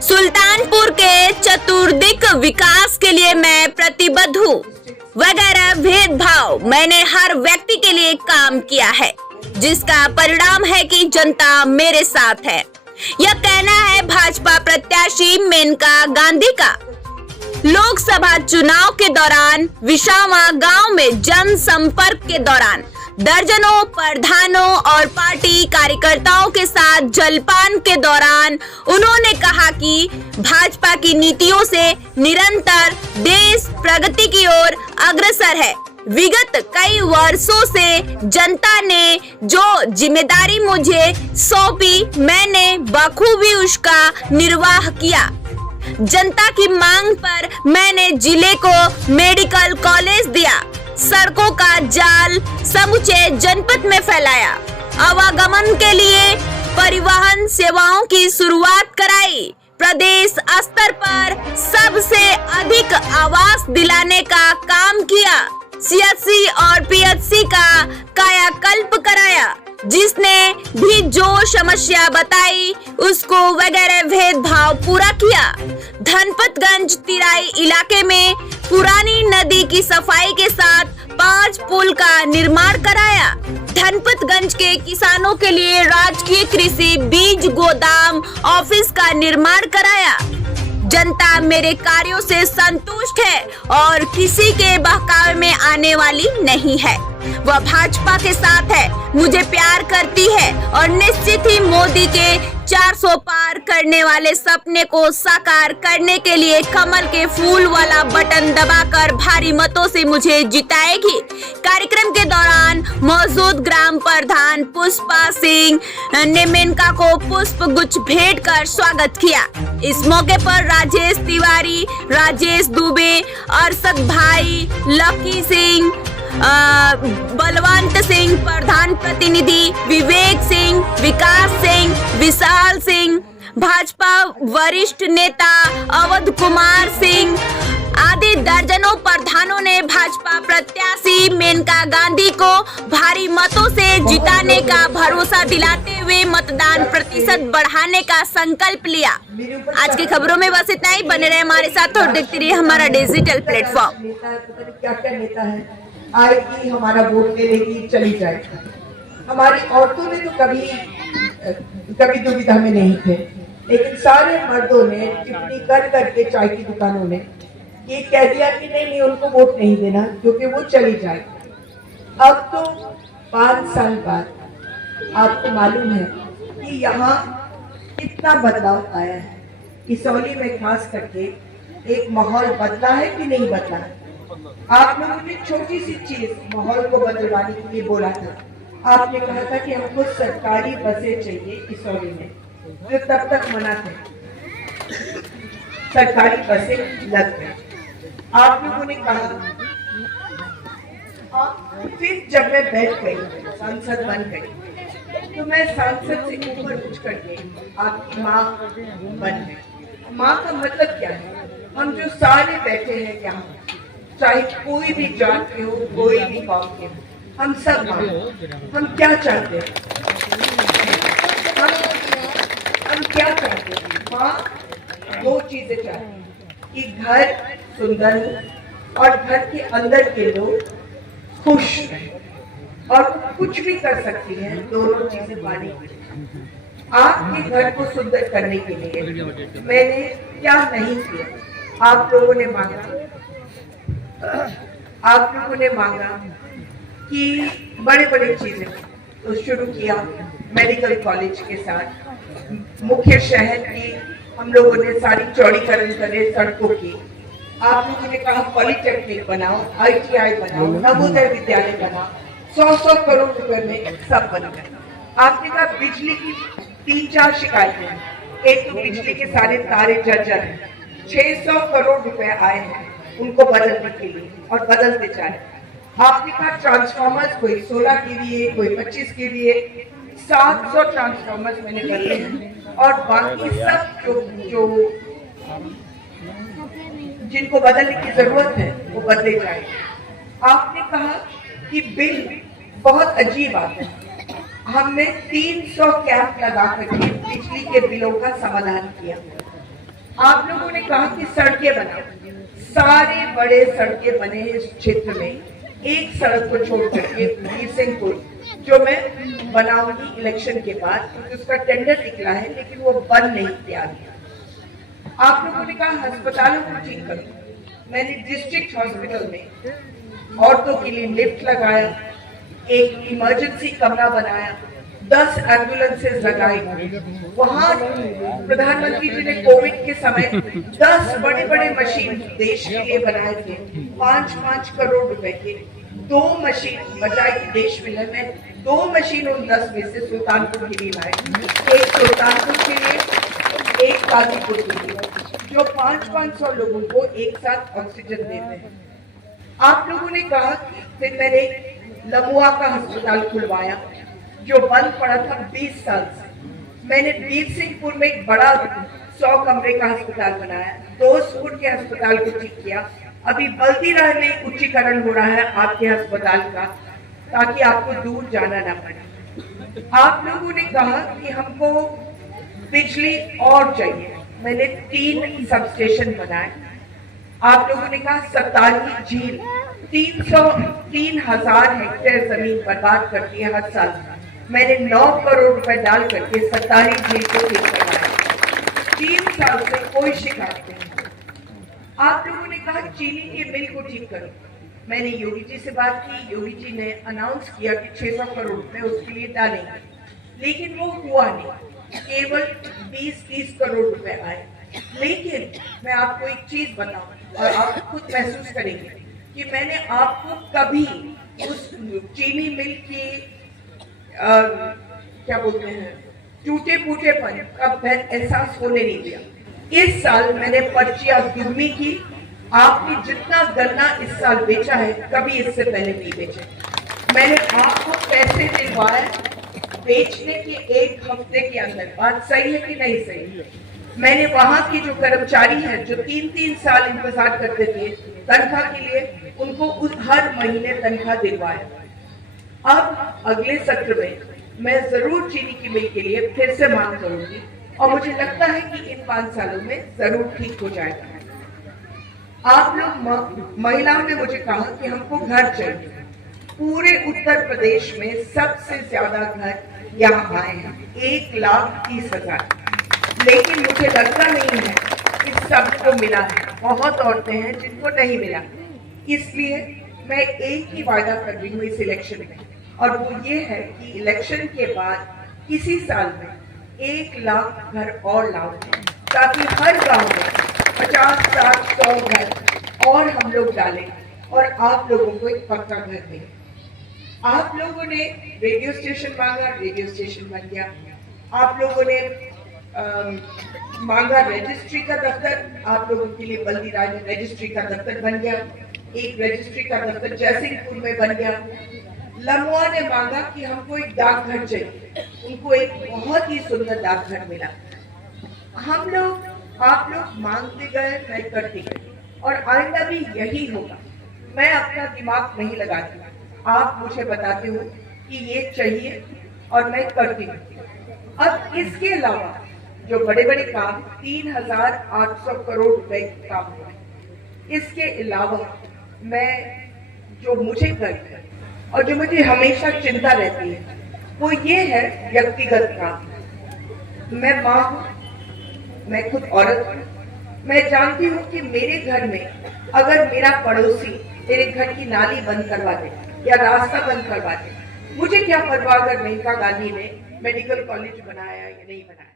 सुल्तानपुर के चतुर्दिक विकास के लिए मैं प्रतिबद्ध हूँ। वगैरह भेदभाव मैंने हर व्यक्ति के लिए काम किया है, जिसका परिणाम है कि जनता मेरे साथ है। यह कहना है भाजपा प्रत्याशी मेनका गांधी का। लोकसभा चुनाव के दौरान विशावा गांव में जनसंपर्क के दौरान दर्जनों प्रधानों और पार्टी कार्यकर्ताओं के साथ जलपान के दौरान उन्होंने कहा कि भाजपा की नीतियों से निरंतर देश प्रगति की ओर अग्रसर है। विगत कई वर्षों से जनता ने जो जिम्मेदारी मुझे सौंपी, मैंने बखूबी उसका निर्वाह किया। जनता की मांग पर मैंने जिले को मेडिकल कॉलेज दिया, सड़कों का जाल समूचे जनपद में फैलाया, आवागमन के लिए परिवहन सेवाओं की शुरुआत कराई, प्रदेश स्तर पर सबसे अधिक आवास दिलाने का काम किया, सीएचसी और पीएचसी का कायाकल्प कराया। जिसने भी जो समस्या बताई उसको वगैरह भेदभाव पूरा किया। धनपतगंज तिराई इलाके में पुरानी नदी की सफाई के साथ 5 पुल का निर्माण कराया। धनपतगंज के किसानों के लिए राजकीय कृषि बीज गोदाम ऑफिस का निर्माण कराया। जनता मेरे कार्यों से संतुष्ट है और किसी के बहकावे में आने वाली नहीं है। वह भाजपा के साथ है, मुझे प्यार करती है और निश्चित ही मोदी के 400 पार करने वाले सपने को साकार करने के लिए कमल के फूल वाला बटन दबाकर भारी मतों से मुझे जिताएगी। कार्यक्रम के दौरान मौजूद ग्राम प्रधान पुष्पा सिंह ने मेनका को पुष्प गुच्छ भेंट कर स्वागत किया। इस मौके पर राजेश तिवारी, राजेश दुबे, अरशद भाई, लकी सिंह, बलवंत सिंह, प्रधान प्रतिनिधि विवेक सिंह, विकास सिंह, विशाल सिंह, भाजपा वरिष्ठ नेता अवध कुमार सिंह आदि दर्जनों प्रधानों ने भाजपा प्रत्याशी मेनका गांधी को भारी मतों से जिताने का भरोसा दिलाते हुए मतदान प्रतिशत बढ़ाने का संकल्प लिया। आज की खबरों में बस इतना ही। बने रहे हमारे साथ और देखते रहिए हमारा डिजिटल प्लेटफॉर्म। क्या नेता है, आएगी हमारा वोट ले लेगी चली जाएगी। हमारी औरतों ने तो कभी दुविधा में नहीं थे, लेकिन सारे मर्दों ने टिप्पणी कर करके चाय की दुकानों ने ये कह दिया कि नहीं उनको वोट नहीं देना क्योंकि वो चली जाएगी। अब तो 5 साल बाद आपको मालूम है कि यहाँ कितना बदलाव आया है। इसौली में खास करके एक माहौल बदला है कि नहीं बदला है। आप लोगों ने छोटी सी चीज माहौल को बदलवाने के लिए बोला था। आपने कहा था कि हमको सरकारी बसें चाहिए इसौली में, जो तब तक मना थे। सरकारी बसें लग गई। आप लोगों ने कहा, फिर जब मैं बैठ गई, सांसद बन गई, तो मैं सांसद से ऊपर उठ करके आपकी माँ बन गई। माँ का मतलब क्या है? हम जो सारे बैठे हैं यहाँ, चाहे कोई भी जात के हो, कोई भी कौम के हो, हम सब माँ। हम क्या चाहते हैं? हम क्या चाहते हैं? माँ 2 चीजें चाहते हैं कि घर सुंदर हो और घर के अंदर के लोग खुश रहें और कुछ भी कर सकती है। दोनों चीजें पाने के लिए, आपके घर को सुंदर करने के लिए मैंने क्या नहीं किया। आप लोगों ने मांगा कि बड़े बड़े चीजें तो शुरू किया। मेडिकल कॉलेज के साथ मुख्य शहर की हम लोगों ने सारी चौड़ीकरण करे, सड़कों की। आप लोगों ने कहा पॉलिटेक्निक बनाओ, ITI बनाओ, नवोदय विद्यालय बनाओ। 100 करोड़ रुपए में सब बन गए। आपने कहा बिजली की 3-4 शिकायतें। एक तो बिजली के सारे तारे जर्जर हैं, 600 करोड़ रुपए आए हैं उनको बदलने के लिए और बदलते जा रहे। आपने कहा ट्रांसफार्मर्स, कोई 16 kVA, कोई 25 kVA, 700 ट्रांसफार्मर्स मैंने बदले हैं और बाकी सब जो जिनको बदलने की जरूरत है वो बदले जाए। आपने कहा कि बिल बहुत अजीब आता है। हमने 300 कैंप लगा करके बिजली के बिलों का समाधान किया। आप लोगों ने कहा कि सड़कें बनाओ, सारे बड़े सड़कें बने इस क्षेत्र में, एक सड़क को छोड़ करके वीर सिंहपुर जो मैं बनाऊंगी इलेक्शन के बाद, क्योंकि उसका टेंडर निकला है लेकिन वो बन नहीं तैयार। आप लोगों ने कहा अस्पतालों को ठीक करो। मैंने डिस्ट्रिक्ट हॉस्पिटल में औरतों के लिए लिफ्ट लगाया, एक इमरजेंसी कमरा बनाया, 10 एम्बुलेंसेज लगाई। वहां प्रधानमंत्री जी ने कोविड के समय 10 बड़े बड़े मशीन देश के लिए बनाए थे, 5-5 करोड़ रुपए के। 2 मशीन बचाई देश में, मैं 2 मशीन उन 10 में से सुल्तानपुर के लिए लाए, एक सुल्तानपुर के लिए, एक गाजीपुर के लिए, जो 500-500 लोगों को एक साथ ऑक्सीजन देते हैं। आप लोगों ने कहा कि फिर मैंने लमुआ का अस्पताल खुलवाया जो बंद पड़ा था 20 साल से। मैंने वीर सिंहपुर में एक बड़ा 100 कमरे का अस्पताल बनाया, 2 फुट के अस्पताल को ठीक किया। अभी बल्दीराय में उच्चीकरण हो रहा है आपके अस्पताल का, ताकि आपको दूर जाना ना पड़े। आप लोगों ने कहा कि हमको बिजली और चाहिए, मैंने 3 सबस्टेशन बनाए। आप लोगों ने कहा सतारी झील 3,000 हेक्टेयर जमीन बर्बाद करती है हर साल। मैंने 9 करोड़ रुपए डाल करके सतारी झील को ठीक करवाया। 3 साल से कोई शिकायत नहीं। आप लोगों ने कहा चीनी के मिल को ठीक करो। मैंने योगी जी से बात की, योगी जी ने अनाउंस किया कि 600 करोड़ रुपए उसके लिए डालेंगे, लेकिन वो हुआ नहीं, केवल 20-30 करोड़ रुपए आए। लेकिन मैं आपको एक चीज बताऊं और आप खुद महसूस करेंगे कि मैंने आपको कभी उस चीनी मिल की क्या बोलते हैं टूटे फूटेपन का एहसास होने नहीं दिया। इस साल मैंने पर्चियां दुगनी की। आपने जितना गन्ना इस साल बेचा है कभी इससे पहले नहीं बेचे। मैंने आपको पैसे दिलवाए बेचने के 1 हफ्ते के अंदर। बात सही है कि नहीं सही? मैंने वहां की जो कर्मचारी हैं जो 3-3 साल इंतजार करते थे तनख्वाह के लिए, उनको हर महीने तनख्वाह दिलवाया। अब अगले सत्र में मैं जरूर चीनी की मिल के लिए फिर से मांग करूंगी और मुझे लगता है कि इन 5 सालों में जरूर ठीक हो जाएगा। आप लोग महिलाओं ने मुझे कहा कि हमको घर चाहिए। पूरे उत्तर प्रदेश में सबसे ज्यादा घर यहाँ आए हैं, 1,30,000। लेकिन मुझे लगता नहीं है कि सबको मिला है, बहुत औरतें हैं जिनको नहीं मिला। इसलिए मैं एक ही वायदा कर रही हूँ इस इलेक्शन में, और वो ये है कि इलेक्शन के बाद इसी साल में 1 लाख घर और लाऊंगे, ताकि हर गांव में 50-60-100 घर और हम लोग डालें और आप लोगों को एक पक्का घर दें। आप लोगों ने रेडियो स्टेशन मांगा, रेडियो स्टेशन बन गया। आप लोगों ने मांगा रजिस्ट्री का दफ्तर, आप लोगों के लिए बल्दीराय रजिस्ट्री का दफ्तर बन गया। एक रजिस्ट्री का दफ्तर जयसिंहपुर में बन गया। लमुआ ने मांगा कि हमको एक डाकघर चाहिए, उनको एक बहुत ही सुंदर डाकघर मिला। हम लोग आप लोग मांगते गए, मैं करती गई, और आइंदा भी यही होगा। मैं अपना दिमाग नहीं लगाती, आप मुझे बताते हो कि ये चाहिए और मैं करती हूँ। अब इसके अलावा जो बड़े बड़े काम 3,800 करोड़ रुपए के काम हुए, इसके अलावा मैं जो मुझे करती है और जो मुझे हमेशा चिंता रहती है वो ये है व्यक्तिगत काम। मैं माँ हूँ, मैं खुद औरत हूँ। मैं जानती हूँ कि मेरे घर में अगर मेरा पड़ोसी मेरे घर की नाली बंद करवा दे या रास्ता बंद करवा दे, मुझे क्या परवाह अगर मेनका गांधी ने मेडिकल कॉलेज बनाया या नहीं बनाया।